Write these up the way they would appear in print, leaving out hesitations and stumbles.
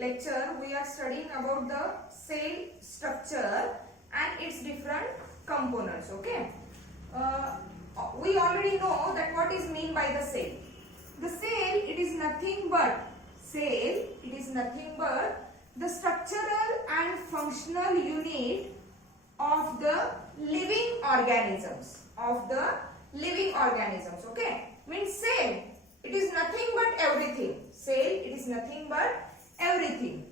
lecture we are studying about the cell structure and its different components. Okay, we already know that what is mean by the cell. The cell, it is nothing but the structural and functional unit of the living organisms. Okay, means cell, it is nothing but everything. Cell, it is nothing but everything,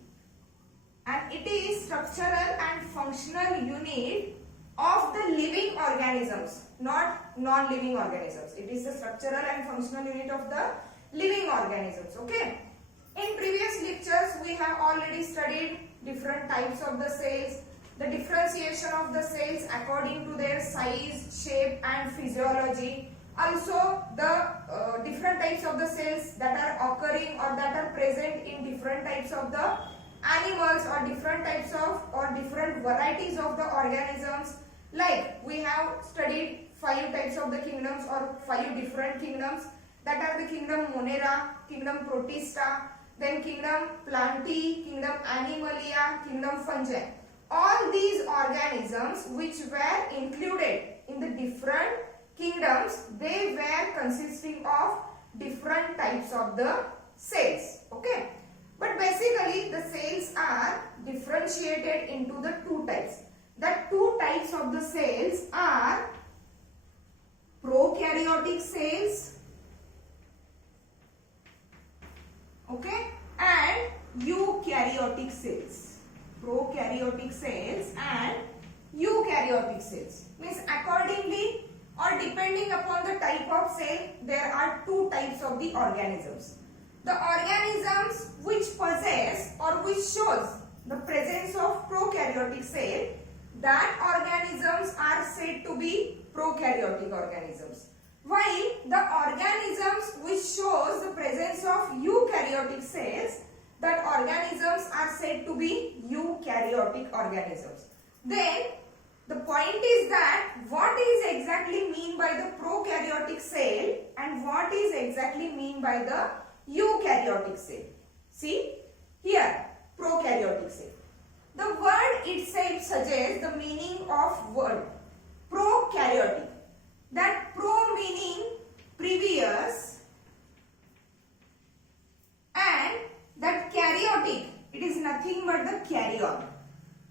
and it is structural and functional unit of the living organisms, not non-living organisms. It is the structural and functional unit of the living organisms. Okay, in previous lectures we have already studied different types of the cells, the differentiation of the cells according to their size, shape and physiology. Also the different types of the cells that are occurring or that are present in different types of the animals or different types of or different varieties of the organisms. Like we have studied 5 types of the kingdoms or 5 different kingdoms, that are the kingdom Monera, kingdom Protista, then kingdom Plantae, kingdom Animalia, kingdom Fungi. All these organisms which were included in the different kingdoms, they were consisting of different types of the cells. Okay, but basically the cells are differentiated into the 2 types. The 2 types of the cells are prokaryotic cells, okay, and eukaryotic cells. Prokaryotic cells and eukaryotic cells, means accordingly or depending upon the type of cell, there are 2 types of the organisms. The organisms which possess or which shows the presence of prokaryotic cell, that organisms are said to be prokaryotic organisms, while the organisms which shows the presence of eukaryotic cells, that organisms are said to be eukaryotic organisms. Then the point is that what is exactly mean by the prokaryotic cell and what is exactly mean by the eukaryotic cell. See here, prokaryotic cell. The word itself suggests the meaning of word prokaryotic. That pro meaning previous and that karyotic, it is nothing but the carry-on.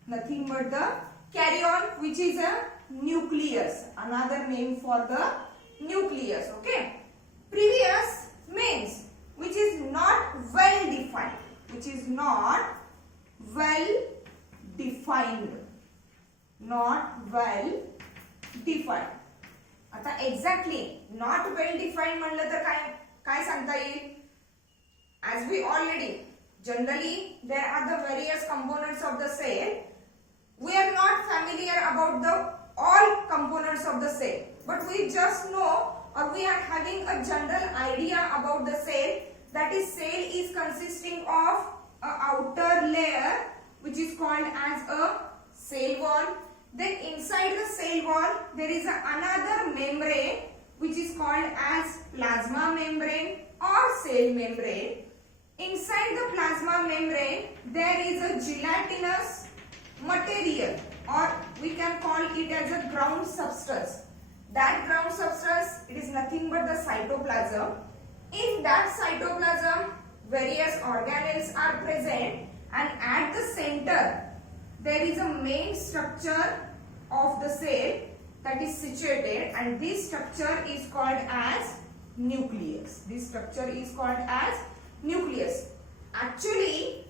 Nothing but the carry-on, which is a nucleus, another name for the nucleus. Okay, previous means which is not well defined, which is not well defined, not well defined. आता exactly not well defined म्हणलं तर काय सांगता येईल? As we already generally there are the various components of the cell. We are not familiar about the all components of the cell, but we just know or we are having a general idea about the cell, that is cell is consisting of a outer layer which is called as a cell wall. Then inside the cell wall there is another membrane which is called as plasma membrane or cell membrane. Inside the plasma membrane there is a gelatinous material, or we can call it as a ground substance. That ground substance, it is nothing but the cytoplasm. In that cytoplasm various organelles are present, and at the center there is a main structure of the cell that is situated, and this structure is called as nucleus. This structure is called as nucleus. Actually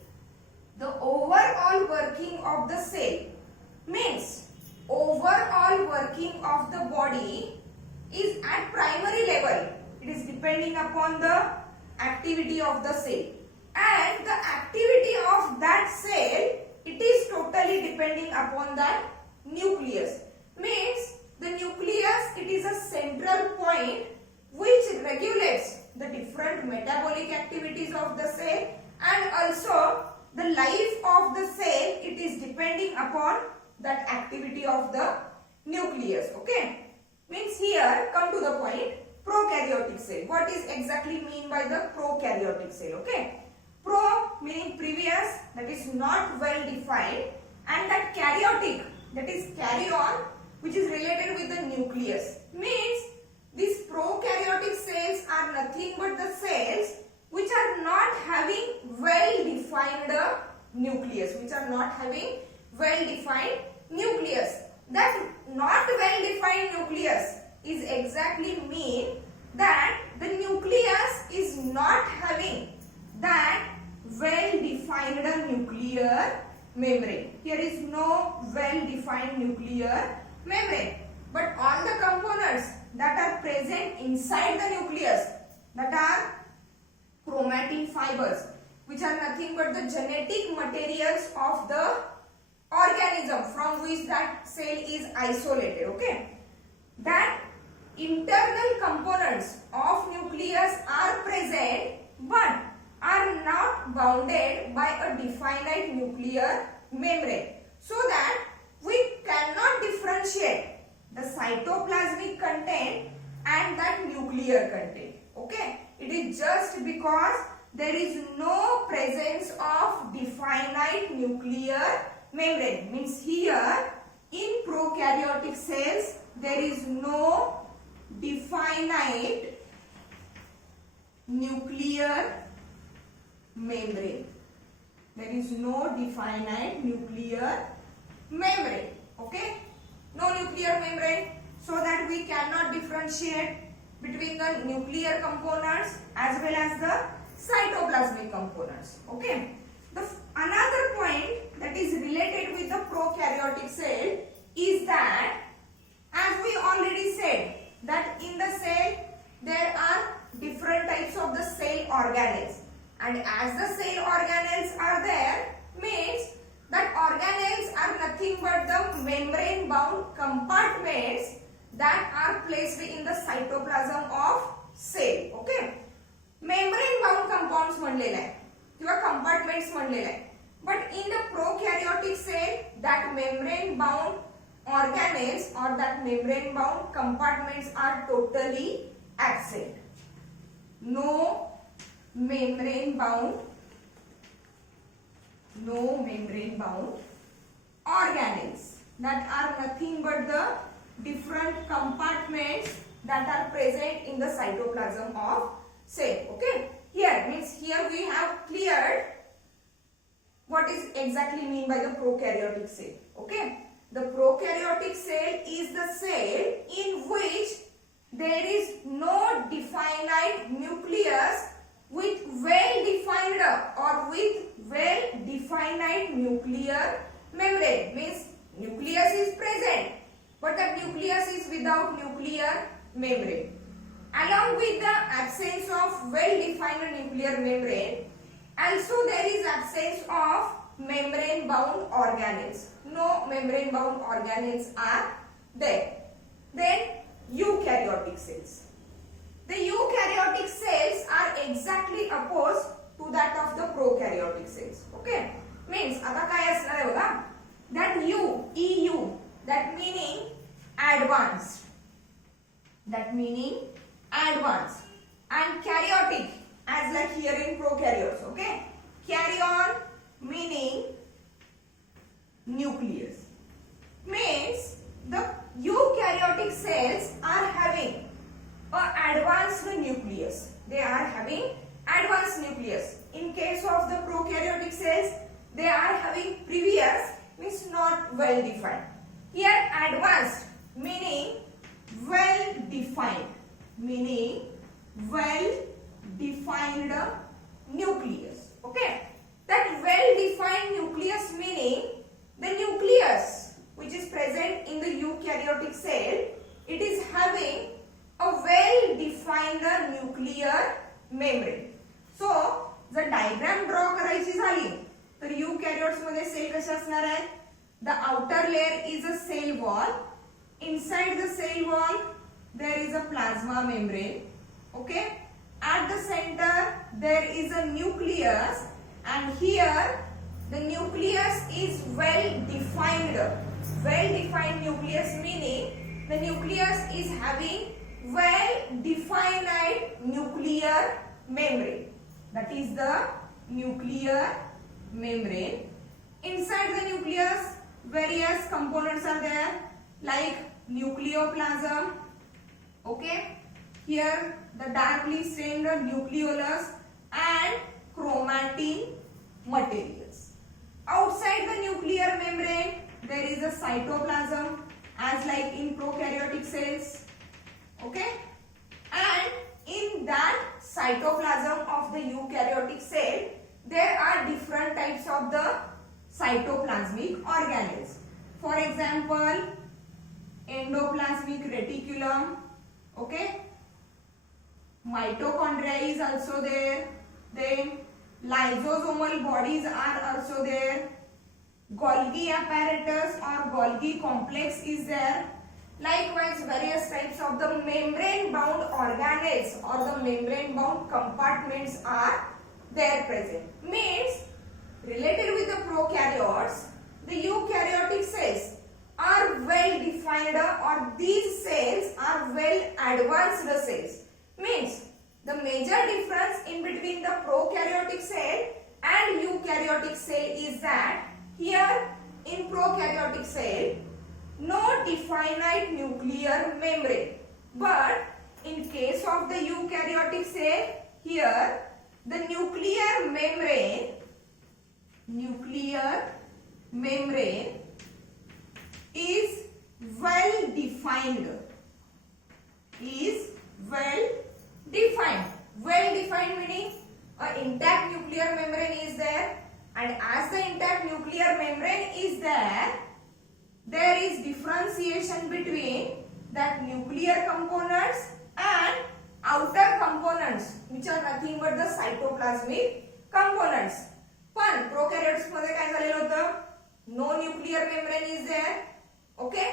the overall working of the cell means overall working of the body is at primary level. It is depending upon the activity of the cell, and the activity of that cell, it is totally depending upon that nucleus. Means the nucleus, it is a central point which regulates the different metabolic activities of the cell, and also the life of the cell, it is depending upon that activity of the nucleus. Okay, means here come to the point, prokaryotic cell. What is exactly mean by the prokaryotic cell? Okay, pro meaning previous, that is not well defined, and that karyotic, that is carry on, which is related with the nucleus. Means these prokaryotic cells are nothing but the cells which are not having well defined nucleus, which are not having well defined nucleus. That not well defined nucleus is exactly mean that the nucleus is not having that well defined nuclear membrane. Here is no well defined nuclear membrane, but all the components that are present inside the nucleus, that are chromatin fibers, which are nothing but the genetic materials of the organism from which that cell is isolated. Okay, that internal components of nucleus are present but are not bounded by a definite nuclear membrane, so that we cannot differentiate the cytoplasmic content and that nuclear content. Okay, it is just because there is no presence of definite nuclear membrane. Means here in prokaryotic cells there is no definite nuclear membrane. There is no definite nuclear membrane. Okay, no nuclear membrane, so that we cannot differentiate between the nuclear components as well as the cytoplasmic components. Okay, another point that is related with the prokaryotic cell is that, as we already said, that in the cell there are different types of the cell organelles, and as the cell organelles are there, means that organelles are nothing but the membrane bound compartments that are placed in the cytoplasm of cell. Okay, membrane bound compounds म्हणलेला आहे किंवा compartments म्हणलेला आहे, but in the prokaryotic cell that membrane bound organelles or that membrane bound compartments are totally absent. No membrane bound organelles, that are nothing but the different compartments that are present in the cytoplasm of cell. Okay, here means here we have cleared what is exactly mean by the prokaryotic cell. Okay, the prokaryotic cell is the cell in which there is no definite nucleus with well defined or with well defined nuclear membrane. Means nucleus is present but the nucleus is without nuclear membrane. Along with the absence of well defined nuclear membrane, also there is absence of membrane bound organelles. No membrane bound organelles are there. Then eukaryotic cells. The eukaryotic cells are exactly opposed to that of the prokaryotic cells. Okay, means आता काय असणार आहे बघा, that EU, that meaning advanced, and karyotic as like here in prokaryotes. Okay, karyon meaning nucleus. Means the eukaryotic cells are having an advanced nucleus. They are having advanced nucleus. In case of the prokaryotic cells, they are having previous, means not well defined. Here advanced meaning well defined nucleus. Okay, that well defined nucleus meaning the nucleus which is present in the eukaryotic cell, it is having a well defined nuclear membrane. So जर diagram draw करायची झाली तर eukaryotes मध्ये cell कशा असणार आहेत? The outer layer is a cell wall. Inside the cell wall there is a plasma membrane. Okay, at the center there is a nucleus, and here the nucleus is well defined. Well defined nucleus meaning the nucleus is having well defined nuclear membrane. That is the nuclear membrane. Inside the nucleus, various components are there like nucleoplasm. Okay, here the darkly stained nucleolus and chromatin materials. Outside the nuclear membrane, there is a cytoplasm, as like in prokaryotic cells. Okay, and in that cytoplasm of the eukaryotic cell, there are different types of the cytoplasmic organelles. For example, endoplasmic reticulum. Okay, mitochondria is also there. Then lysosomal bodies are also there. Golgi apparatus or Golgi complex is there. Likewise, various types of the membrane bound organelles or the membrane bound compartments are there present. Means, related with the prokaryotes, the eukaryotic cells are well defined or these cells are well advanced cells. Means, the major difference in between the prokaryotic cell and eukaryotic cell is that here in prokaryotic cell, no definite nuclear membrane, but in case of the eukaryotic cell, here the nuclear membrane is well defined. Well defined meaning an intact nuclear membrane is there, and as the intact nuclear membrane is there, there is differentiation between that nuclear components and outer components, which are nothing but the cytoplasmic components. पण prokaryotes मध्ये काय झालेलं होतं? No nuclear membrane is there. Okay?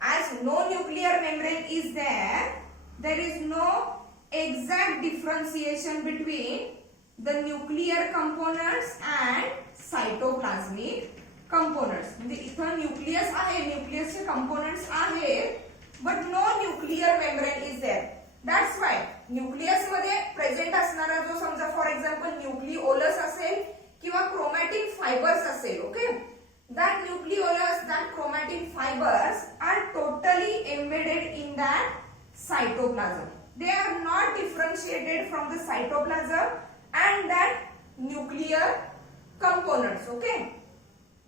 As no nuclear membrane is there, there is no exact differentiation between the nuclear components and cytoplasmic components. म्हणजे इथं nucleus आहे, न्यूक्लियसचे components आहेत, but no nuclear membrane is there. That's why nucleus मध्ये present असणारा जो समजा for example nucleolus असेल किंवा क्रोमॅटिन फायबर्स असेल, okay, that nucleolus, that chromatin fibers are totally embedded in that cytoplasm. They are not differentiated from the cytoplasm and that nuclear components. Okay,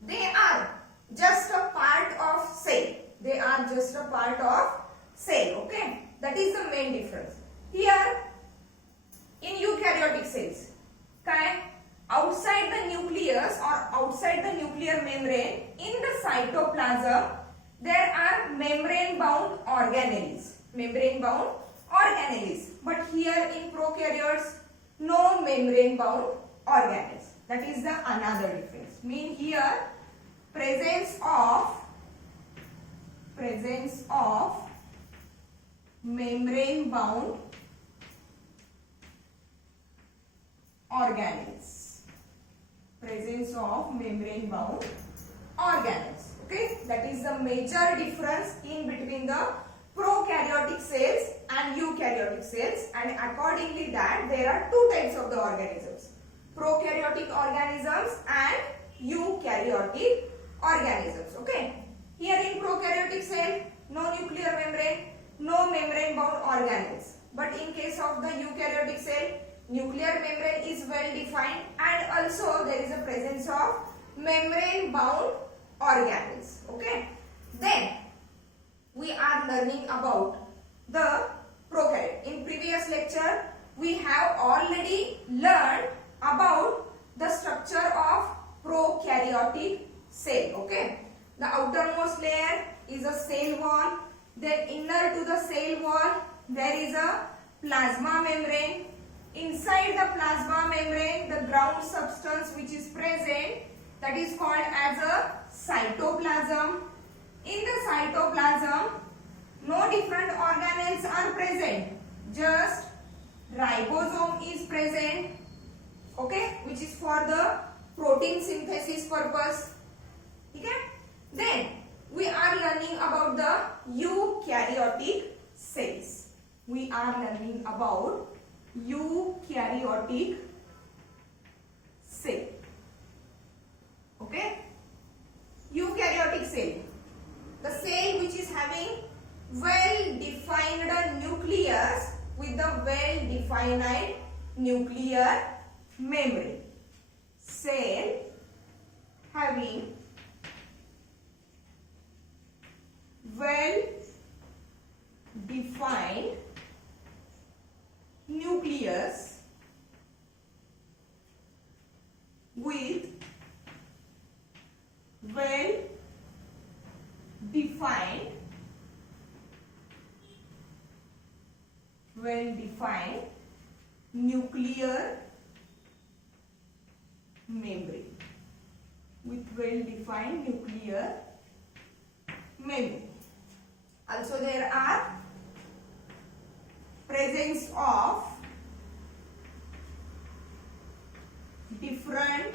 they are just a part of cell. They are just a part of cell. Okay, that is the main difference. Here in eukaryotic cells, काय outside the nucleus or outside the nuclear membrane, in the cytoplasm there are membrane bound organelles. But here in prokaryotes, no membrane bound organelles. That is the another difference. Mean here presence of membrane bound organelles. Presence of membrane bound organelles. Okay, that is the major difference in between the prokaryotic cells and eukaryotic cells, and accordingly that there are two types of the organisms: prokaryotic organisms and eukaryotic organisms. Okay, here in prokaryotic cell, no nuclear membrane, no membrane bound organelles, but in case of the eukaryotic cell, nuclear membrane is well defined and also there is a presence of membrane bound organelles. Okay, then we are learning about the prokaryote. In previous lecture we have already learned about the structure of prokaryotic cell. Okay, the outermost layer is a cell wall, then inner to the cell wall there is a plasma membrane. Inside the plasma membrane, the ground substance which is present, that is called as a cytoplasm. In the cytoplasm, no different organelles are present, just ribosome is present, okay, which is for the protein synthesis purpose. Okay? Then we are learning about the eukaryotic cells. with a well-defined nuclear membrane. Cell having well-defined nucleus with well-defined nuclear membrane. With well-defined nuclear membrane. Also there are presence of different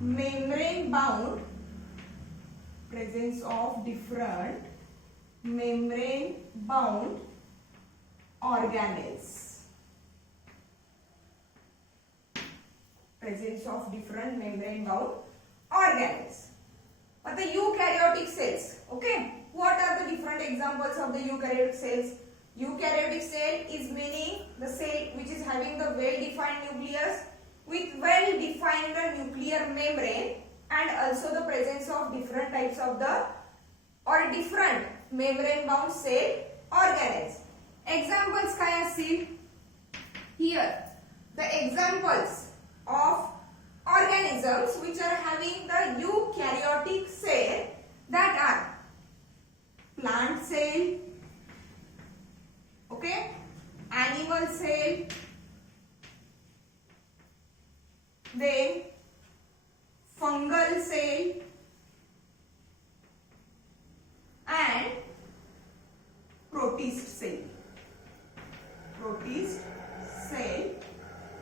membrane bound organelles. But the eukaryotic cells, okay, what are the different examples of the eukaryotic cells? Eukaryotic cell is meaning the cell which is having the well-defined nucleus with well-defined nuclear membrane, and also the presence of different types of the or different membrane bound cell organelles. Examples काय असतील? Here the examples of organisms which are having the eukaryotic cell, that are plant cell, okay, animal cell, then fungal cell and protist cell,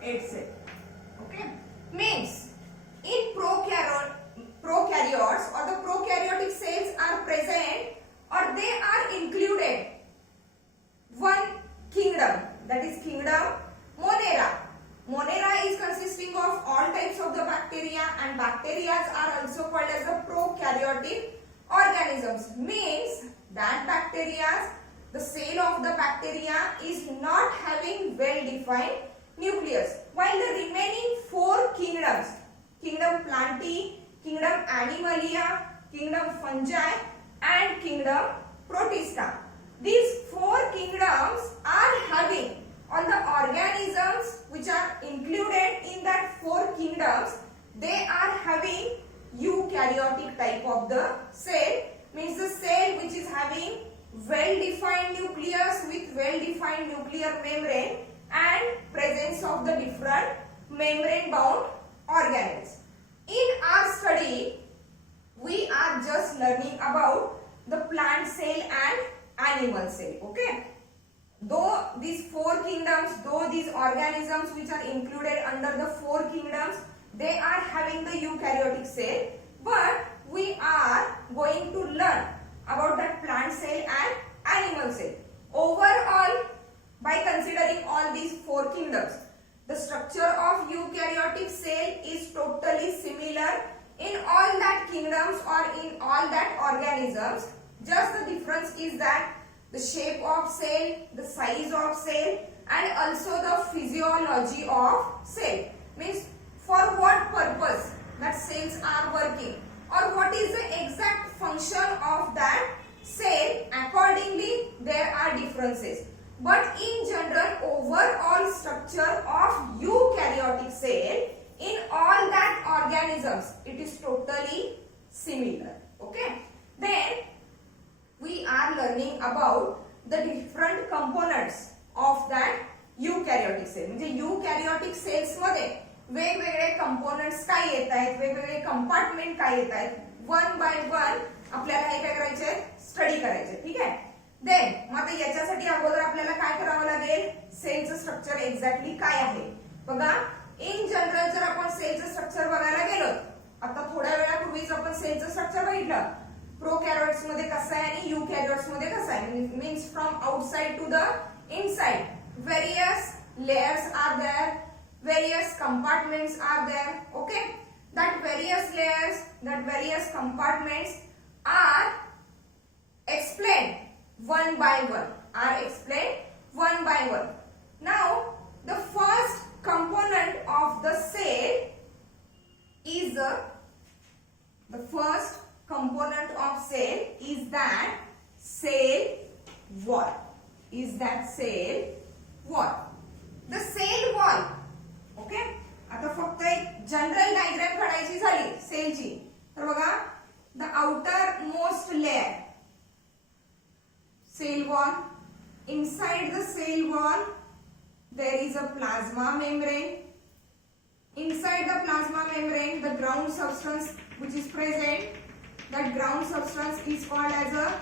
etc. Okay, means in prokaryotes or the prokaryotic cells are present or they are included one kingdom, that is kingdom Monera. Monera is consisting of all types of the bacteria, and bacteria are also called as the prokaryotic organisms. Means that bacteria, the cell of the bacteria is not having well-defined nucleus, while the remaining four kingdoms, kingdom Plantae, kingdom Animalia, kingdom Fungi and kingdom Protista, these four kingdoms are having all the organisms which are included in that four kingdoms, they are having eukaryotic type of the cell, means the cell which is having well-defined nucleus with well-defined nuclear membrane and presence of the different membrane bound organelles. In our study, we are just learning about the plant cell and animal cell, okay. Though these four kingdoms, though these organisms which are included under the four kingdoms, they are having the eukaryotic cell, but we are going to learn about that plant cell and animal cell. Overall, by considering all these four kingdoms, the structure of eukaryotic cell is totally similar in all that kingdoms or in all that organisms. Just the difference is that the shape of cell, the size of cell and also the physiology of cell. Means for what purpose that cells are working or what is the exact function of that cell, accordingly there are differences. But in general, overall structure of eukaryotic cell in all that organisms, it is totally similar. Okay. Then we are learning about the different components of that eukaryotic cell. म्हणजे eukaryotic cells मध्ये वेगवेगळे components काय येत आहेत, वेगवेगळे compartment काय येत आहेत, वन बाय वन आपल्याला हे काय करायचे, स्टडी करायचे. ठीक आहे. देन मग आता याच्यासाठी अगोदर आपल्याला काय करावं लागेल, सेलचं स्ट्रक्चर एक्झॅक्टली काय आहे बघा. इन जनरल जर आपण सेलचं स्ट्रक्चर बघायला गेलो, आता थोड्या वेळापूर्वीच आपण सेलचं स्ट्रक्चर बघितलं, प्रोकॅरियोट्स मध्ये कसं आहे आणि युकॅरियोट्स मध्ये कसं आहे. Means from outside to the inside various layers are there, various compartments are there. Okay, that various layers, that various compartments are explained one by one. are explained one by one. Now, the first component of the cell is that cell wall. Cell wall. The cell wall. Okay. आता फक्त एक general diagram काढायची झाली सेलची तर बघा the outer most layer cell wall. Inside the cell wall there is a plasma membrane. Inside the plasma membrane the ground substance which is present, that ground substance is called as a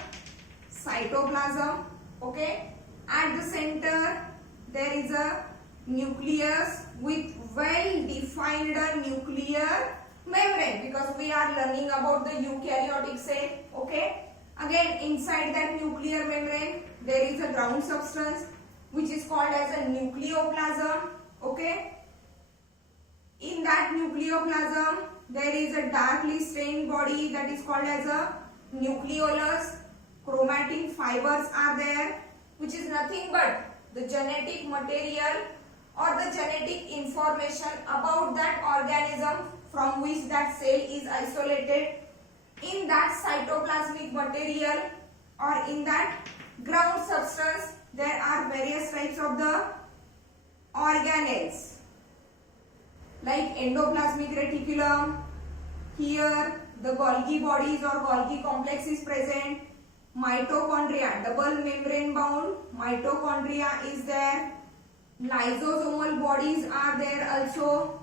cytoplasm. Okay. At the center there is a nucleus with well defined nuclear membrane, because we are learning about the eukaryotic cell. Okay. Again, inside that nuclear membrane there is a ground substance which is called as a nucleoplasm. Okay. In that nucleoplasm there is a darkly stained body that is called as a nucleolus. Chromatin fibers are there, which is nothing but the genetic material or the genetic information about that organism from which that cell is isolated. In that cytoplasmic material or in that ground substance there are various types of the organelles like endoplasmic reticulum. Here the Golgi bodies or Golgi complex is present. Mitochondria, double membrane bound mitochondria is there. Lysosomal bodies are there also.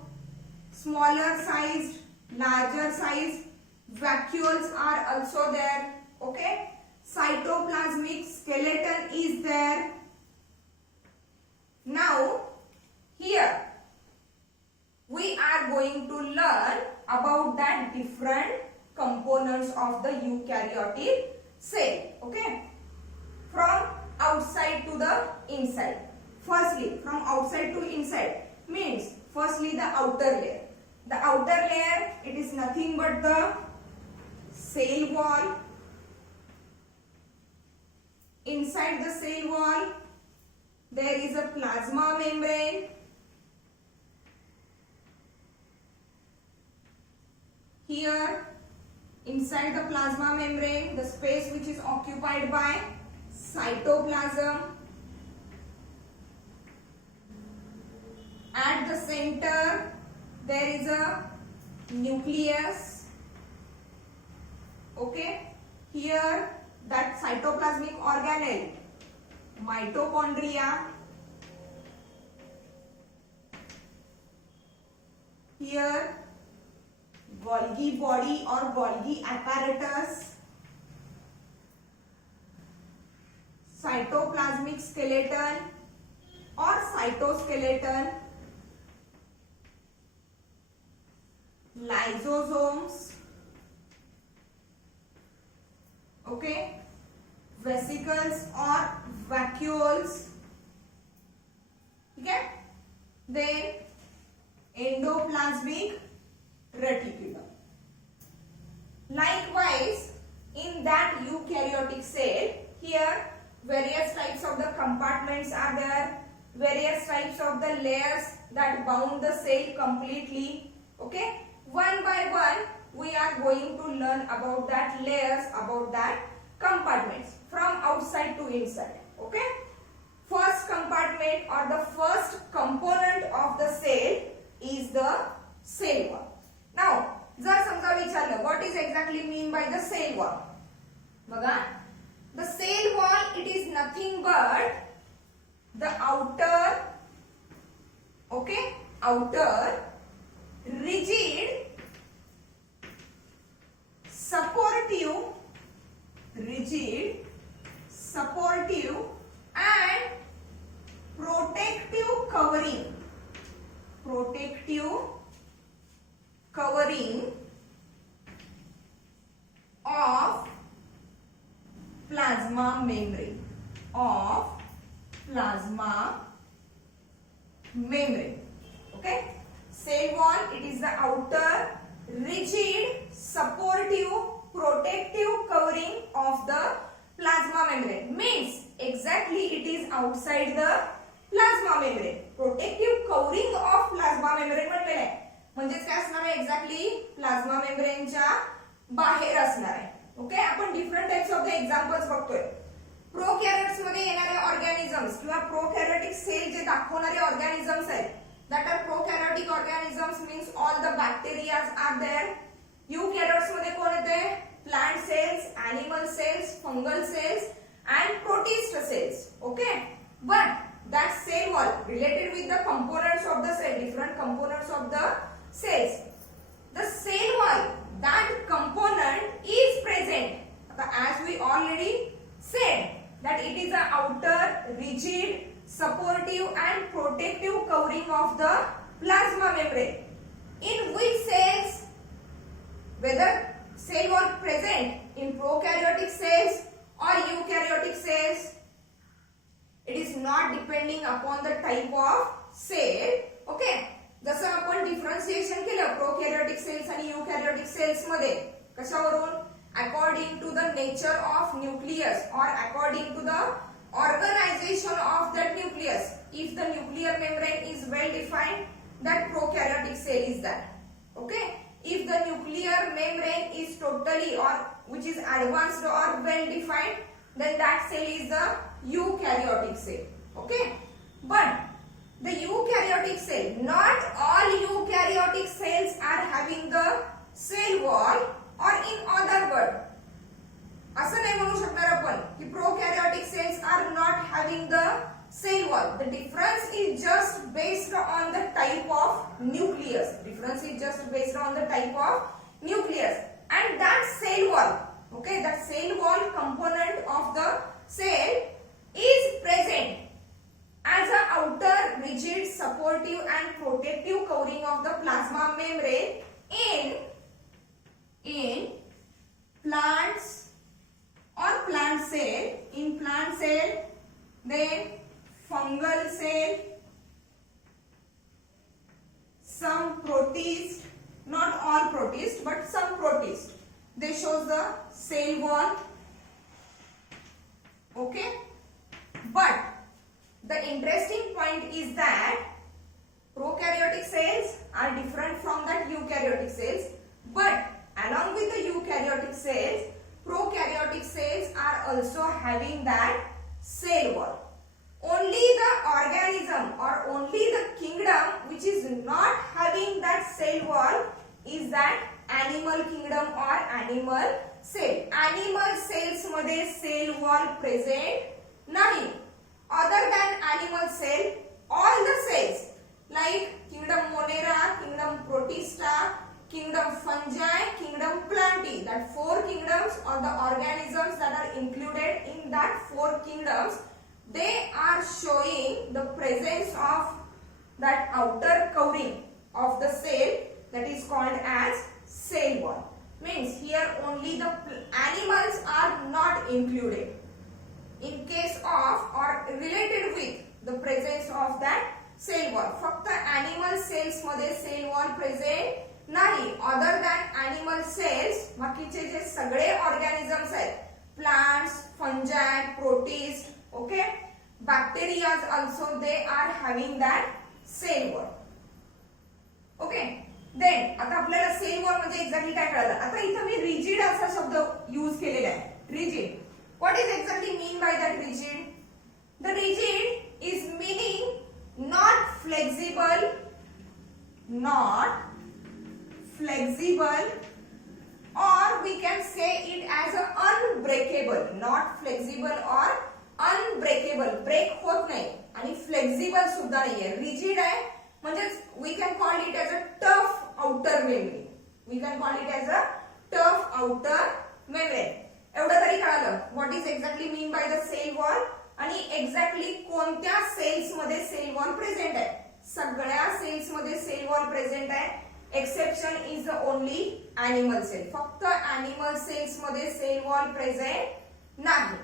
Smaller sized, larger sized vacuoles are also there. Okay. Cytoplasmic skeleton is there. Now here we are going to learn about that different components of the eukaryotic cell. Okay. From outside to the inside. Firstly, from outside to inside means firstly the outer layer. The outer layer, it is nothing but the cell wall. Inside the cell wall there is a plasma membrane. Here inside the plasma membrane the space which is occupied by cytoplasm. At the center there is a nucleus. Okay. Here that cytoplasmic organelle, mitochondria. Here Golgi body or Golgi apparatus. Cytoplasmic skeleton or cytoskeleton. Lysosomes. Okay. Vesicles or vacuoles. Okay. Then endoplasmic reticulum. Likewise, in that eukaryotic cell, here various types of the compartments are there, various types of the layers that bound the cell completely. Okay. One by one we are going to learn about that layers, about that compartments from outside to inside. Okay. First compartment or the first component of the cell is the cell wall. Now, जर समजा विचारलं what is exactly mean by the cell wall? बघा, the cell wall, it is nothing but the outer, okay, outer rigid supportive and protective covering of plasma membrane. Okay. Cell wall, it is the outer rigid supportive protective covering of the plasma membrane. Means exactly it is outside the plasma membrane. Protective covering of plasma membrane म्हटलेलं आहे. म्हणजेच काय असणार आहे exactly plasma मेम्ब्रेनच्या बाहेर असणार आहे. Okay, आपण different types of the examples बघतोय. प्रोकॅरियोट्स मध्ये येणारे ऑर्गॅनिझम्स किंवा प्रोकॅरियोटिक सेल जे दाखवणारे ऑर्गॅनिझम्स आहेत, that are prokaryotic organisms means all the bacterias are there. Eukaryotes मध्ये कोण येते? Plant cells, animal cells, fungal cells and protist cells. Okay, but that cell wall related with the components of the cell, different components of the cells, the cell wall, that component is present as we already said that it is an outer rigid supportive and protective covering of the plasma membrane. In which cells, whether cell wall present in prokaryotic cells or eukaryotic cells, it is not depending upon the type of cell. Okay, जसं आपण differentiation केलं प्रोकॅरियोटिक sales आणि युकॅरियोटिक cells मध्ये कशावरून? According to the nature of nucleus और according to the organisation of that nucleus. If the nuclear membrane is well defined, that prokaryotic cell is that. Okay, if the nuclear membrane is totally or which is advanced or well defined, then that cell is the eukaryotic cell. Okay, but the eukaryotic cell, not all eukaryotic cells are having the cell wall, or in other word असं नाही म्हणू शकणार आपण की prokaryotic cells are not having the cell wall. The difference is just based on the type of nucleus. Difference is just based on the type of nucleus, and that cell wall, okay, that cell wall component of the cell is present as a outer rigid supportive and protective covering of the plasma membrane in plants or plant cell, in plant cell, then fungal cell, some protist, not all protist but some protist, they shows the cell wall. Okay, but the interesting point is that prokaryotic cells are different from that eukaryotic cells, but along with the eukaryotic cells, prokaryotic cells are also having that cell wall. Only the organism or only the kingdom which is not having that cell wall is that animal kingdom or animal cell. Animal cells मध्ये cell wall present nahi. Other than animal cell, all the cells like kingdom Monera, kingdom Protista, kingdom Fungi, kingdom Plantae, that four kingdoms or the organisms that are included in that four kingdoms, they are showing the presence of that outer covering of the cell that is called as cell wall. Means here only the animals are not included in case of or related with the presence of that cell wall. फक्त animal cells मध्ये cell wall present नाही. Other than animal cells, बाकीचे जे सगळे organisms आहेत, plants, fungi, protists, okay, bacteria also, they are having that cell wall. Okay, then आता आपल्याला cell wall म्हणजे exactly काय कळलं? आता इथं मी rigid असा शब्द यूज केलेला आहे. rigid, what is exactly mean by that rigid? The rigid is meaning not flexible, or we can say it as a unbreakable. Not flexible or unbreakable, break होत नाही आणि flexible सुद्धा नाहीये. rigid आहे म्हणजेच we can call it as a tough outer membrane. We can call it as a tough outer membrane. एवढं तरी कळलं what is exactly mean by the cell wall आणि एक्झॅक्टली कोणत्या सेल्स मध्ये सेल वॉल प्रेझेंट आहे. सगळ्या cells मध्ये cell wall present आहे. Exception is the only animal cell. फक्त एनिमल सेल्स मध्ये सेल वॉल प्रेझेंट नाही.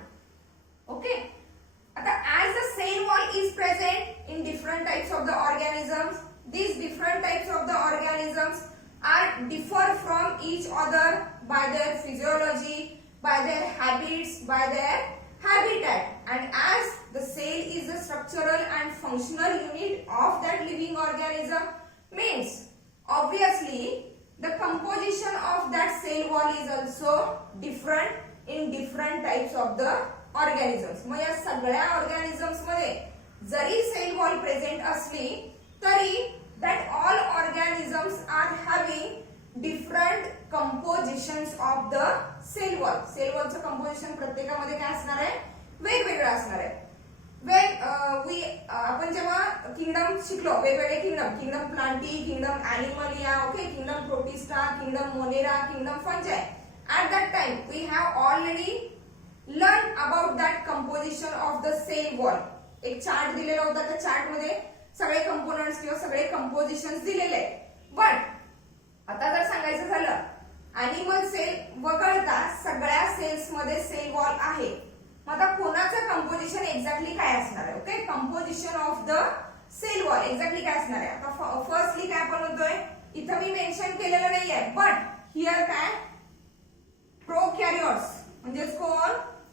ओके, आता as the cell wall is present in different types of the organisms, these different types of the organisms are differ from each other by their physiology, by their habits, by their habitat, and as the cell is the structural and functional unit of that living organism, means obviously the composition of that cell wall is also different in different types of the organisms. मग या सगळ्या organisms मध्ये जरी cell wall present असली तरी that all organisms are having different compositions of the cell wall. Cell wall चं composition प्रत्येकामध्ये काय असणार आहे, वेगवेगळं असणार आहे. आपण जेव्हा किंगडम शिकलो, वेगवेगळे kingdom Plantae, kingdom Animalia, okay, kingdom protista, kingdom Monera, kingdom fungi. At that time we have already learned about that composition of the cell wall. एक चार्ट दिलेला होता, त्या चार्ट मध्ये सगळे कंपोनंट्स किंवा सगळे कंपोजिशन्स दिलेले आहेत. बट आता जर सांगायचं झालं, एनिमल सेल वगळता सगळ्या सेल्स मध्ये सेल वॉल आहे. मग आता कोणाचं कंपोजिशन एक्झॅक्टली काय असणार आहे, okay, composition of the cell wall exactly काय असणार आहे. आता फर्स्टली काय आपण म्हणतोय, इथं मी मेन्शन केलेलं नाहीये, बट हिअर काय, प्रोकॅरियोट्स म्हणजेच कोण,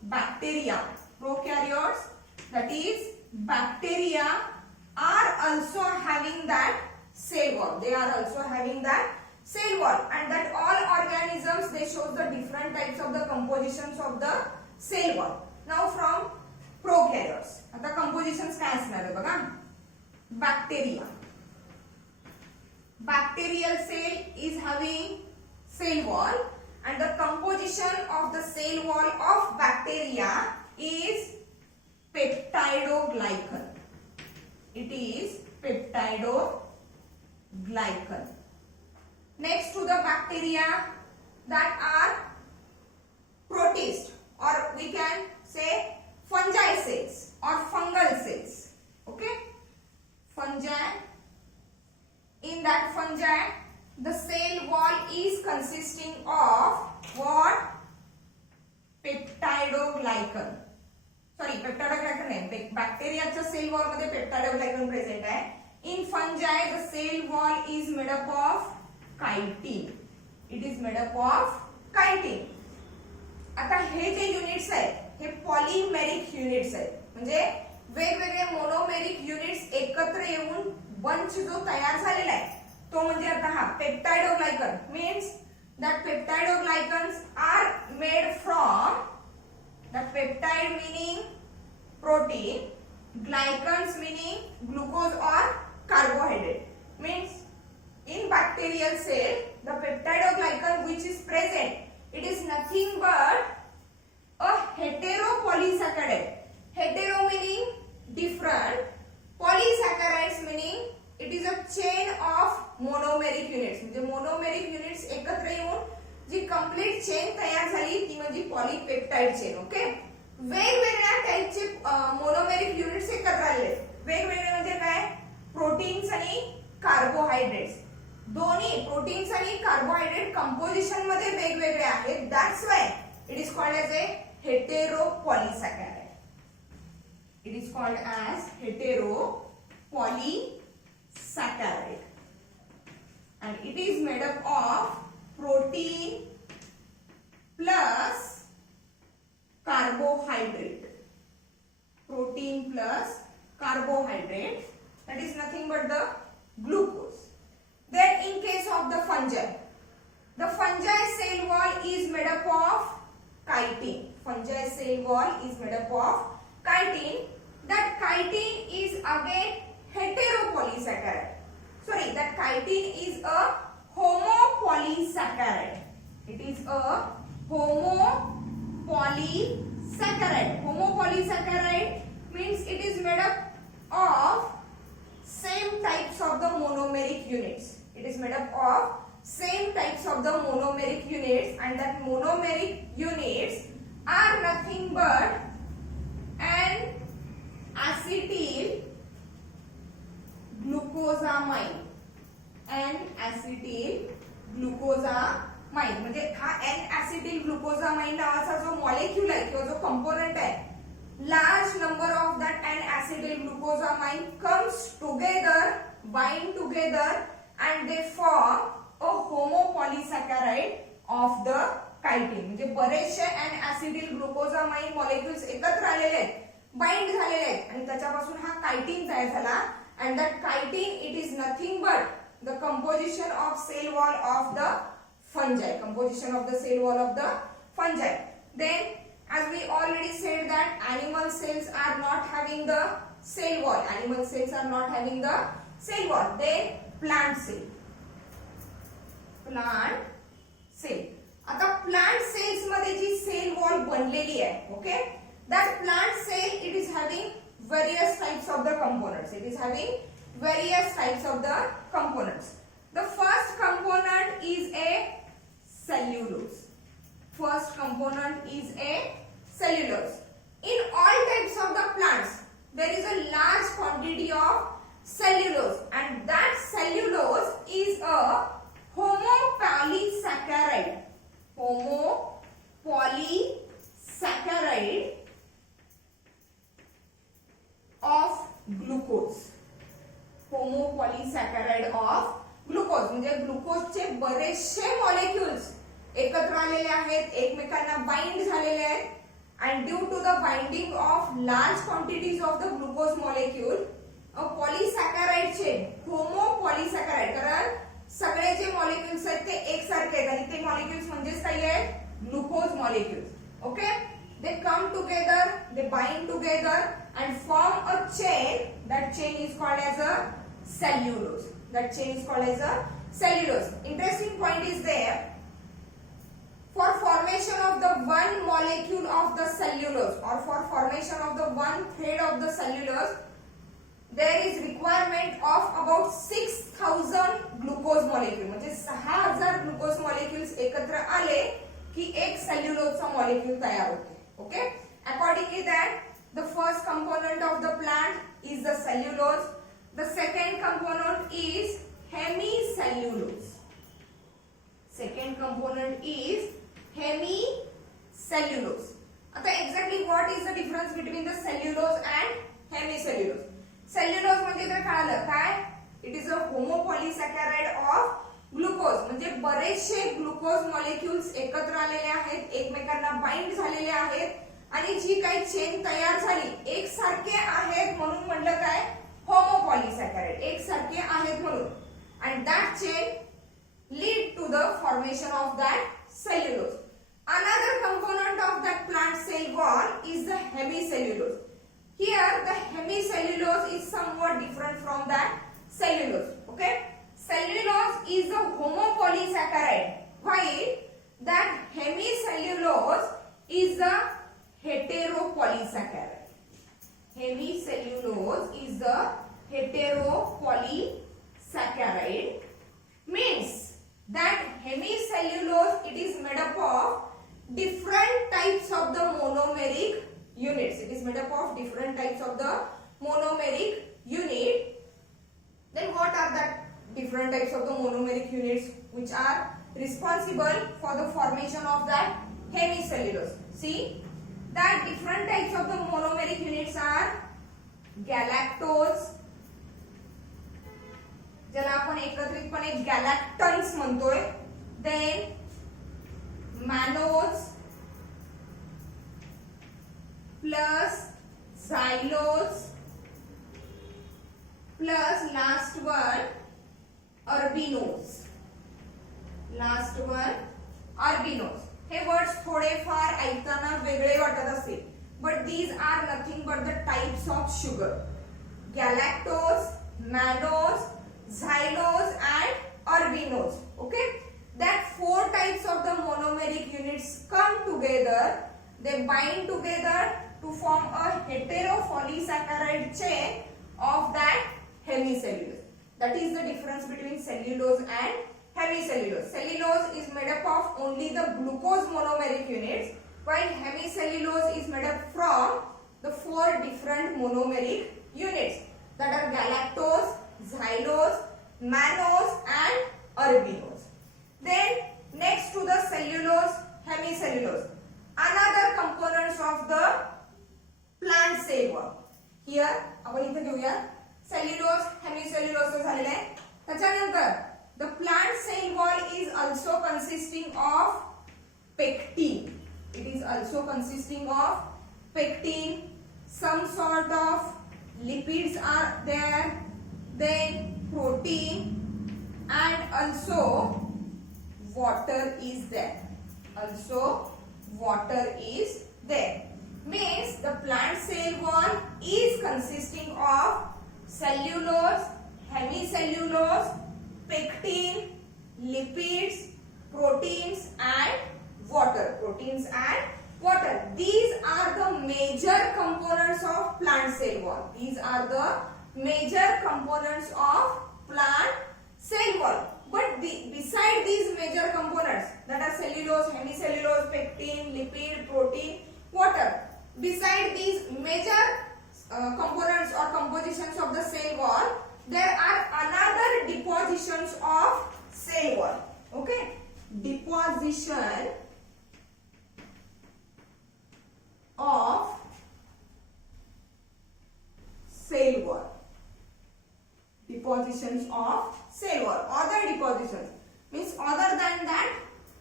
bacteria. प्रोकॅरियोट्स, that is bacteria, are also having that cell wall. They are also having that cell wall, and that all organisms, they show the different types of the compositions of the cell wall. Now from prokaryotes, आता compositions काय असणार आहे बघा. Bacteria, bacterial cell is having cell wall, and the composition of the cell wall of bacteria is peptidoglycan. It is peptidoglycan. Next to the bacteria that are protist, or we can say fungi cells or fungal cells. Okay, fungi. In that fungi, the cell wall is consisting of what? Peptidoglycan. Sorry, peptidoglycan नाही, बॅक्टेरियाच्या cell wall मध्ये peptidoglycan present आहे. In fungi the cell wall is made up of chitin. It is made up of chitin. आता हे जे units आहेत हे polymeric units आहेत, म्हणजे वेगवेगळे मोनोमेरिक युनिट्स एकत्र येऊन बंच जो तयार झालेला आहे तो म्हणजे आता हा peptidoglycan. Means that peptidoglycans are made from, that peptide meaning protein, glycans meaning glucose or carbohydrate. Means in bacterial cell the peptidoglycan which is present, it is nothing but a heteropolysaccharide. Hetero meaning different, polysaccharides meaning it is a chain of monomeric units. म्हणजे monomeric units एकत्र येऊन जी complete chain तयार झाली ती म्हणजे polypeptide chain. Okay, वेगवेगळ्या टाइपचे monomeric units एकत्र आले. वेगवेगळे म्हणजे काय, प्रोटीन्स आणि कार्बोहायड्रेट्स. दोन्ही प्रोटीन्स आणि कार्बोहायड्रेट कंपोजिशन मध्ये वेगवेगळे आहेत. That's why it is called as a heteropolysaccharide. It is called as heteropolysaccharide, and it is made up of protein plus carbohydrate. Protein plus carbohydrate, that is nothing but the glucose. Then in case of the fungi, the fungi cell wall is made up of chitin. Fungi cell wall is made up of chitin. That chitin is again heteropolysaccharide. Sorry, that chitin is a homopolysaccharide. It is a homopolysaccharide. Homopolysaccharide means it is made up of same types of the monomeric units. It is made up of same types of the monomeric units, and that monomeric units are nothing but an acetyl glucosamine. N acetyl glucosamine म्हणजे हा N acetyl glucosamine नावाचा जो molecule आहे किंवा जो component आहे, large number of that N acetyl glucosamine comes together, bind together, and they form a homopolysaccharide of the chitin म्हणजे बरेचसे ऍसिडिल ग्लुकोजामाइन मॉलिक्युल्स एकत्र आलेले आहेत, बाइंड झालेले आहेत आणि त्याच्यापासून हा कायटिन तयार झाला. And that chitin it is nothing but the composition of cell wall of the fungi, composition of the cell wall of the fungi. Then as we already said that animal cells are not having the cell wall, animal cells are not having the cell wall. Then plant cell, आता plant cells मध्ये जी cell wall बनलेली आहे, okay, that plant cell it is having various types of the components, it is having various types of the components. The first component is a cellulose. First component is a cellulose. In all types of the plants, there is a large quantity of cellulose, and that cellulose is a homopolysaccharide. Homopolysaccharide of glucose. Homopolysaccharide of glucose म्हणजे ग्लुकोजचे बरेचसे molecules एकत्र आलेले आहेत, एकमेकांना bind झालेले आहेत. And due to the binding of large quantities of the glucose molecule polysaccharide chain, homopolysaccharide, कारण सगळे जे मॉलिक्युल्स आहेत ते एकसारखे आहेत आणि ते मॉलिक्युल्स म्हणजेच काय आहेत, glucose molecules. Okay, they come together, they bind together and form a chain. That chain is called as a cellulose. That chain is called as a cellulose. Interesting point is there. For formation of the one molecule of the cellulose or for formation of the one thread of the cellulose, there is requirement of about 6000 glucose molecule. म्हणजे 6000 glucose molecules एकत्र आले की एक cellulose चा molecule तयार होते. Okay? Accordingly that the first component of the plant is the cellulose. The second component is hemicellulose. Second component is hemicellulose. आता exactly what is the difference between the cellulose and hemicellulose? Cellulose म्हणजे काय कळलं काय? It is a homopolysaccharide of glucose. म्हणजे बरेचसे glucose molecules एकत्र आलेले आहेत, एकमेकांना बाइंड झालेले आहेत आणि जी काही चेन तयार झाली एकसारखे आहेत म्हणून म्हटलं काय, homopolysaccharide, एकसारखे आहेत म्हणून. And that chain lead to the formation of that cellulose. Another component of that plant cell wall is the hemicellulose. Here the hemicellulose is somewhat different from that cellulose. Okay, cellulose is a homopolysaccharide while that hemicellulose is a heteropolysaccharide. Hemicellulose is the heteropolysaccharide, means that hemicellulose it is made up of different types of the monomeric units. It is made up of different types of the monomeric unit. Then what are the different types of the monomeric units which are responsible for the formation of that hemicellulose? See that different types of the monomeric units are galactose, ज्याला आपण एकत्रितपणे galactans म्हणतोय, then mannose plus xylose plus last one arabinose. Last one arabinose. हे words थोडेफार ऐकताना वेगळे वाटत असतील, but these are nothing but the types of sugar. Galactose, mannose, xylose and arbinose. Okay, that four types of the monomeric units come together, they bind together to form a heteropolysaccharide chain of that hemicellulose. That is the difference between cellulose and hemicellulose. Cellulose is made up of only the glucose monomeric units, while hemicellulose is made up from the four different monomeric units that are galactose, xylose, mannose and arbinose. Then next to the cellulose, hemicellulose, another components of the plant cell wall. Here आपण इथे घेऊया cellulose, hemicellulose झालेलं आहे. त्याच्यानंतर the plant cell wall is also consisting of pectin. It is also consisting of pectin. Some sort of lipids are there, then protein, and also water is there. Also water is there. Means the plant cell wall is consisting of cellulose, hemicellulose, pectin, lipids, proteins and water. Proteins and water. These are the major components of plant cell wall. These are the major components of plant cell wall. But beside these major components, that are cellulose, hemicellulose, pectin, lipid, protein, water. Beside these major components or compositions of the cell wall, there are another depositions of cell wall. Okay, deposition of cell wall. Depositions of cell wall. Other depositions means other than that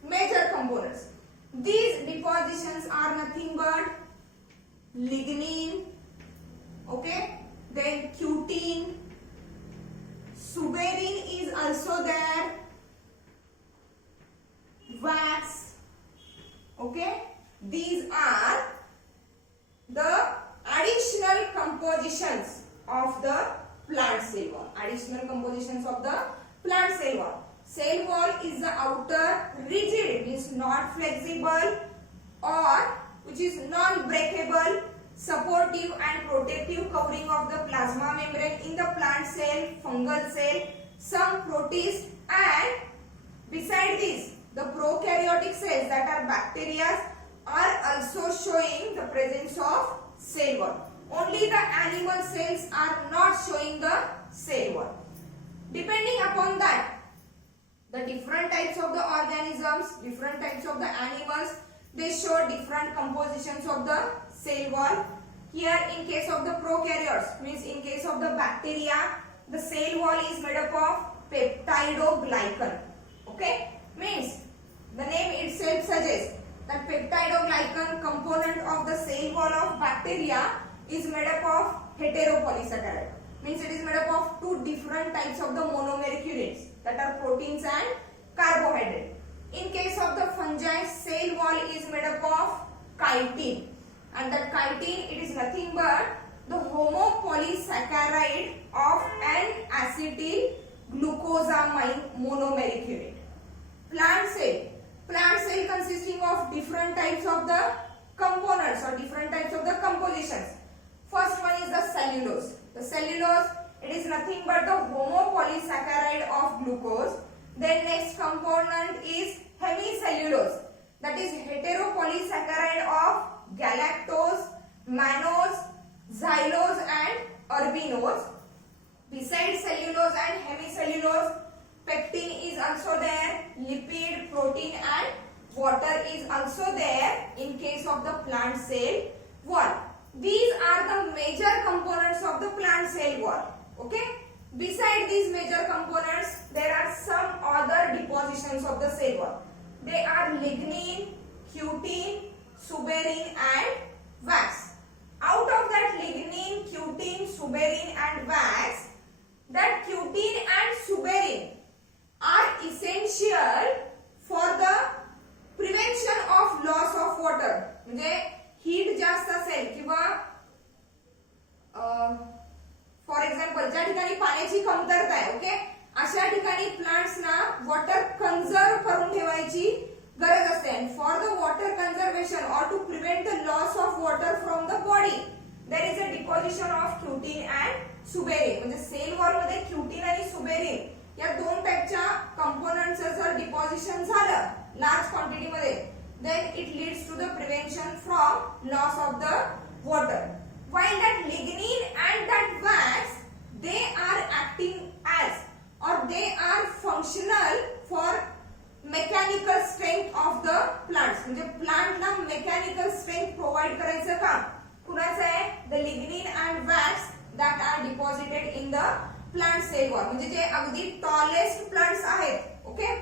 major components. These depositions are nothing but lignin, okay, then cutin, suberin is also there, wax, okay. These are the additional compositions of the plant cell wall. Additional compositions of the plant cell wall. Cell wall is the outer rigid, means not flexible, or which is non-breakable, supportive and protective covering of the plasma membrane in the plant cell, fungal cell, some protist, and beside this, the prokaryotic cells, that are bacteria, are also showing the presence of cell wall. Only the animal cells are not showing the cell wall. Depending upon that, the different types of the organisms, different types of the animals, they show different compositions of the cell wall. Here in case of the prokaryotes, means in case of the bacteria, the cell wall is made up of peptidoglycan. Okay, means the name itself suggests that peptidoglycan component of the cell wall of bacteria is made up of heteropolysaccharide. Means it is made up of two different types of the monomericurids, that are proteins and carbohydrate. In case of the fungi, cell wall is made up of chitin, and that chitin, it is nothing but the homopolysaccharide of an acetyl glucosamine monomericurid. Plant cell consisting of different types of the components or different types of the compositions. First one is the cellulose. The cellulose, it is nothing but the homopolysaccharide of glucose. Then next component is hemicellulose, that is heteropolysaccharide of galactose, mannose, xylose and urbinose. Besides cellulose and hemicellulose, pectin is also there, lipid, protein and water is also there in case of the plant cell wall. These are the major components of the plant cell wall. Okay. Beside these major components, there are some other depositions of the cell wall. They are lignin, cutin, suberin and wax. Out of that lignin, cutin, suberin and wax, that cutin and suberin are essential for the prevention of loss of water. म्हणजे heat जास्त असेल किंवा for example ज्या ठिकाणी पाण्याची कमतरता आहे, okay, अशा ठिकाणी प्लांट्सना वॉटर कंझर्व करून ठेवायची गरज असते. And for the water conservation और to prevent the loss of water from the body, there is a deposition of cutin and suberin. म्हणजे सेल वॉल मध्ये क्युटिन आणि सुबेरिन या दोन टाइपच्या कंपोनंट्सचं जर डिपॉझिशन झालं लार्ज क्वांटिटी मध्ये, then it leads to the prevention from loss of the water. While that lignin and that wax, they are acting as, or they are functional for mechanical strength of the plants. म्हणजे प्लांटला mechanical strength provide करायचं काम कुणाचं आहे? the lignin and wax that are deposited in the plant cell wall. म्हणजे जे अगदी tallest plants आहेत, okay.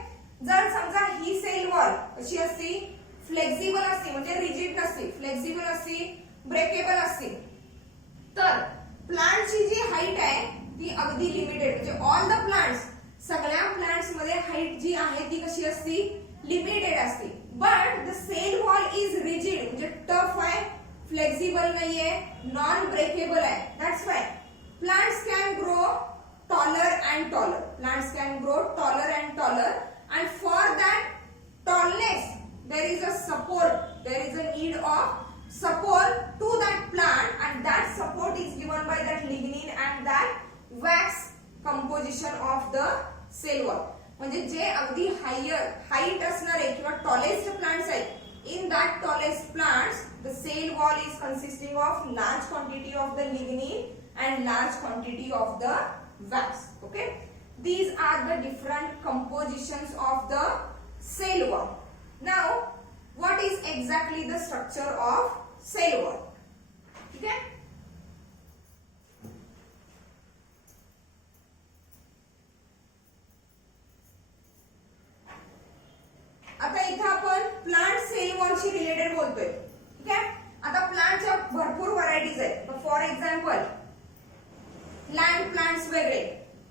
जर समजा ही सेल वॉल कशी असती, फ्लेक्झिबल असते म्हणजे रिजिड नसते, फ्लेक्झिबल असते, ब्रेकेबल असते. तर प्लांटची जी हाईट आहे ती अगदी लिमिटेड म्हणजे ऑल द प्लांट्स, सगळ्या प्लांट्स मध्ये हाईट जी आहे ती कशी असते, लिमिटेड असते. But the cell wall is rigid म्हणजे टफ आहे, फ्लेक्झिबल नाहीये, नॉन ब्रेकेबल आहे. That's why plants can grow taller and taller. Plants can grow taller and taller, and for that tallness there is a support, there is a need of support to that plant, and that support is given by that lignin and that wax composition of the cell wall. म्हणजे जे अगदी higher height असणारे किंवा tallest plants आहेत, in that tallest plants the cell wall is consisting of large quantity of the lignin and large quantity of the wax. Okay, these are the different compositions of the cell wall. Now what is exactly the structure of cell wall? Okay, आता इथे आपण plant cell wall शी related बोलतोय. ठीक आहे, आता प्लांटच्या भरपूर व्हरायटीज आहेत. फॉर एक्झाम्पल लँड प्लांट्स वेगळे,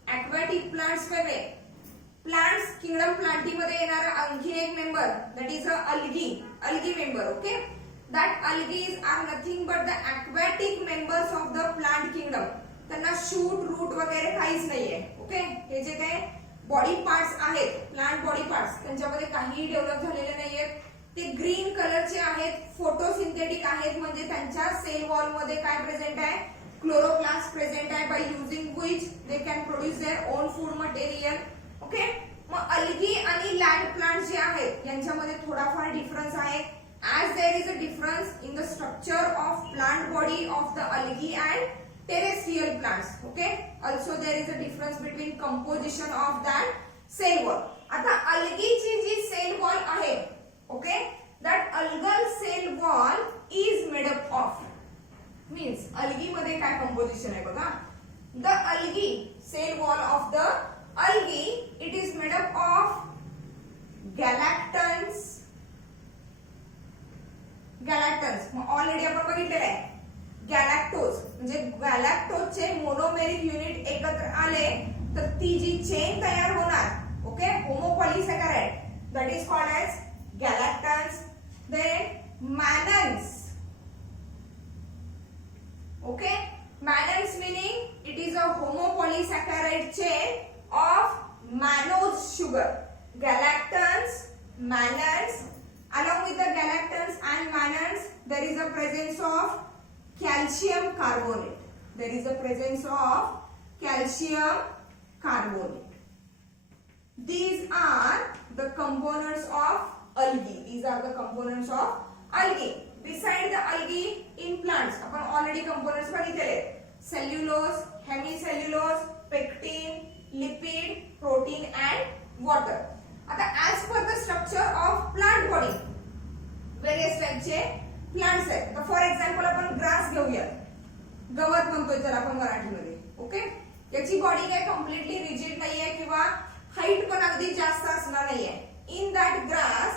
ॲक्वॅटिक प्लांट्स वेगळे. प्लांट्स किंगडम प्लांटी मध्ये येणारा आणखी एक member that is a algae member. Okay, that algaes are nothing but the aquatic members of the plant kingdom. त्यांना शूट रूट वगैरे काहीच नाहीये. ओके, हे जे काही बॉडी पार्ट्स आहेत, प्लांट बॉडी पार्ट्स, त्यांच्यामध्ये काहीही डेव्हलप झालेले नाहीयेत. ते ग्रीन कलरचे आहेत, फोटोसिंथेटिक आहेत, म्हणजे त्यांच्या सेल वॉल मध्ये काय प्रेझेंट आहे, क्लोरोप्लास्ट प्रेझेंट आहे, by using which they can produce their own food material. Okay, mug algae आणि लँड प्लांट जे आहेत यांच्यामध्ये थोडाफार डिफरन्स आहे. as there is a difference in the structure of plant body of the algae and terrestrial plants. Okay, also there is a difference between composition of that cell wall. आता algae ची जी cell wall आहे, okay, that algal cell wall is made up of, means algae मध्ये काय composition आहे बघा. the algae cell wall of the algae, it is made up of galactans. Mug already आपण बघितलेलं आहे गॅलॅक्टोज, म्हणजे गॅलॅक्टोजचे मोनोमेरिक युनिट एकत्र आले तर ती जी चेन तयार होणार, okay, homopolysaccharide, that is called as galactans. Then mannans. Okay, mannans meaning it is a homopolysaccharide chain of mannose sugar. Galactans, mannans. Along with the galactans and mannans, there is a presence of calcium carbonate. There is a presence of calcium carbonate. These are the components of algae. These are the components of algae. Beside the algae in plants, आपण already components बघितलेले. Cellulose, hemicellulose, pectin, lipid, protein and water. आता as per the structure of plant body, various type चे plants आहेत. तर for example आपण grass घेऊया, गवत म्हणतोय त्याला आपण मराठीमध्ये. ओके, याची बॉडी काय कम्प्लिटली रिजिड नाहीये किंवा हाईट पण अगदी जास्त असणार नाहीये. In that grass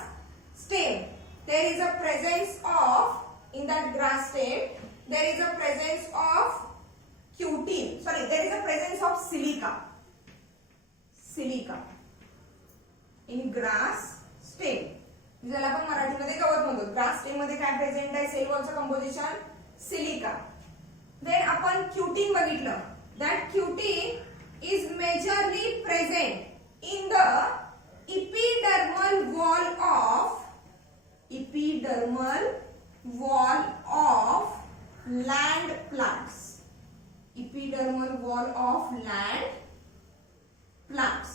stem there is a presence of, in that grass stem there is a presence of cutin, sorry, there is a presence of silica in grass stem, ज्याला आपण मराठीमध्ये गवत म्हणतो. ग्रास स्टेम मध्ये काय present आहे, cell वॉलचं composition silica. Then आपण क्युटिन बघितलं. That cutin is majorly present in the epidermal wall of land plants. Epidermal wall of land plants.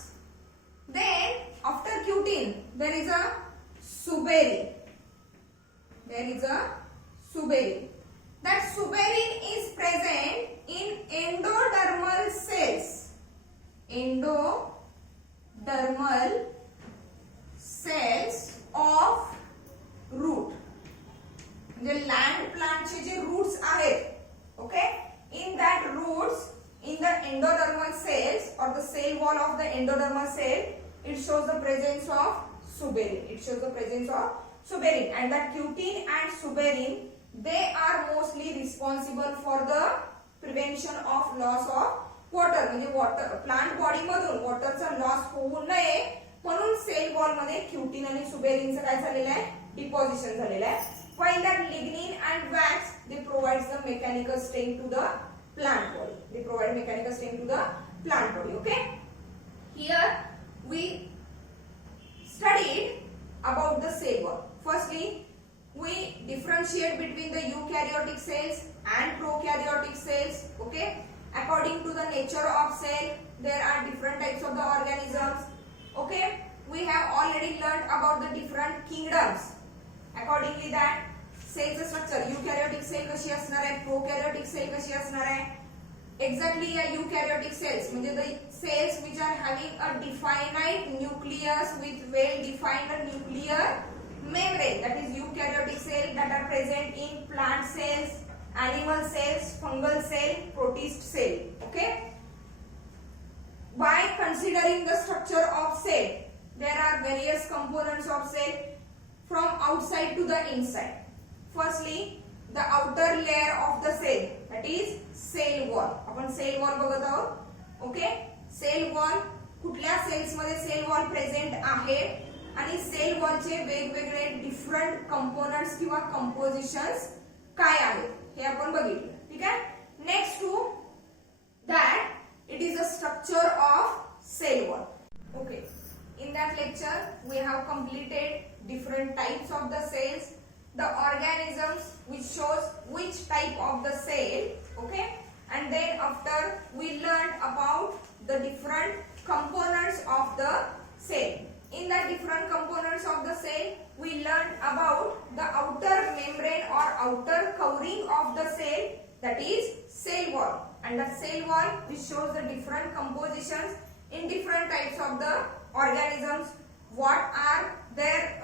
Then after cutin there is a suberin. That suberin is present in endodermal cells. Endodermal cells of root. म्हणजे land प्लांटचे जे roots आहेत, okay, in that roots, in the endodermal cells or the cell wall of the endodermal cell, it shows the presence of suberin. suberin, and that cutin and suberin, they are mostly responsible for the prevention of loss of water. म्हणजे water plant body मधून वॉटरचा loss होऊ नये म्हणून cell wall मध्ये cutin आणि सुबेरिनचं काय झालेलं आहे, डिपॉझिशन झालेलं आहे. While that lignin and wax, they provides the mechanical strength to the plant body. They provide mechanical strength to the plant body. Okay. Here we studied about the cell wall. Firstly, we differentiate between the eukaryotic cells and prokaryotic cells. Okay. According to the nature of cell, there are different types of the organisms. Okay. We have already learned about the different kingdoms. Accordingly, that सेलचं structure eukaryotic cell कशी असणार आहे, प्रोकॅरियोटिक cell कशी असणार आहे. Exactly या eukaryotic cells म्हणजे the cells which are having a definite nucleus with well defined nuclear membrane, that is eukaryotic cell that are present in plant cells, animal cells, fungal cell, protist cell. Okay. By considering the structure of cell, there are various components of cell from outside to the inside. Firstly, the outer layer of the cell, that is cell wall. आपण cell wall बघत आहोत. Okay. Cell wall, कुठल्या sales मध्ये cell wall present आहे आणि cell वॉलचे वेगवेगळे different components किंवा compositions काय आहेत हे आपण बघितलं. ठीक आहे. Next to that it is a structure of cell wall. Okay. In that lecture, we have completed different types of the cells, the organisms which shows which type of the cell, okay, and then after we learned about the different components of the cell. In the different components of the cell, we learned about the outer membrane or outer covering of the cell, that is cell wall, and the cell wall which shows the different compositions in different types of the organisms. What are their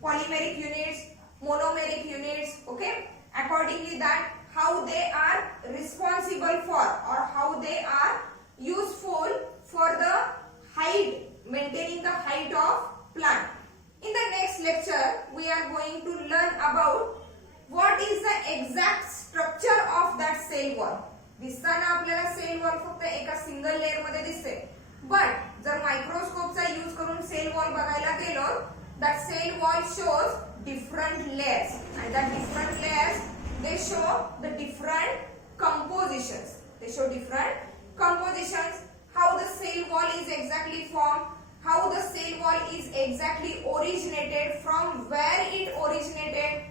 polymeric units, monomeric units, okay. Accordingly, that how they are responsible for or how they are useful for the height, maintaining the height of plant. In the next lecture, we are going to learn about what is the exact structure of that cell wall. दिसताना आपल्याला cell wall फक्त एका single layer मध्ये दिसते, but जर मायक्रोस्कोपचा use करून cell wall बघायला गेलो, that cell wall shows different layers, and that different layers, they show the different compositions. They show different compositions, how the cell wall is exactly formed, how the cell wall is exactly originated, from where it originated,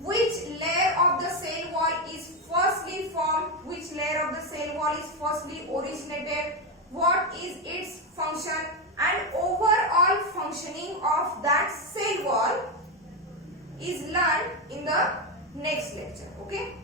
which layer of the cell wall is firstly formed, which layer of the cell wall is firstly originated, what is its function, and overall functioning of that cell wall is learned in the next lecture. Okay.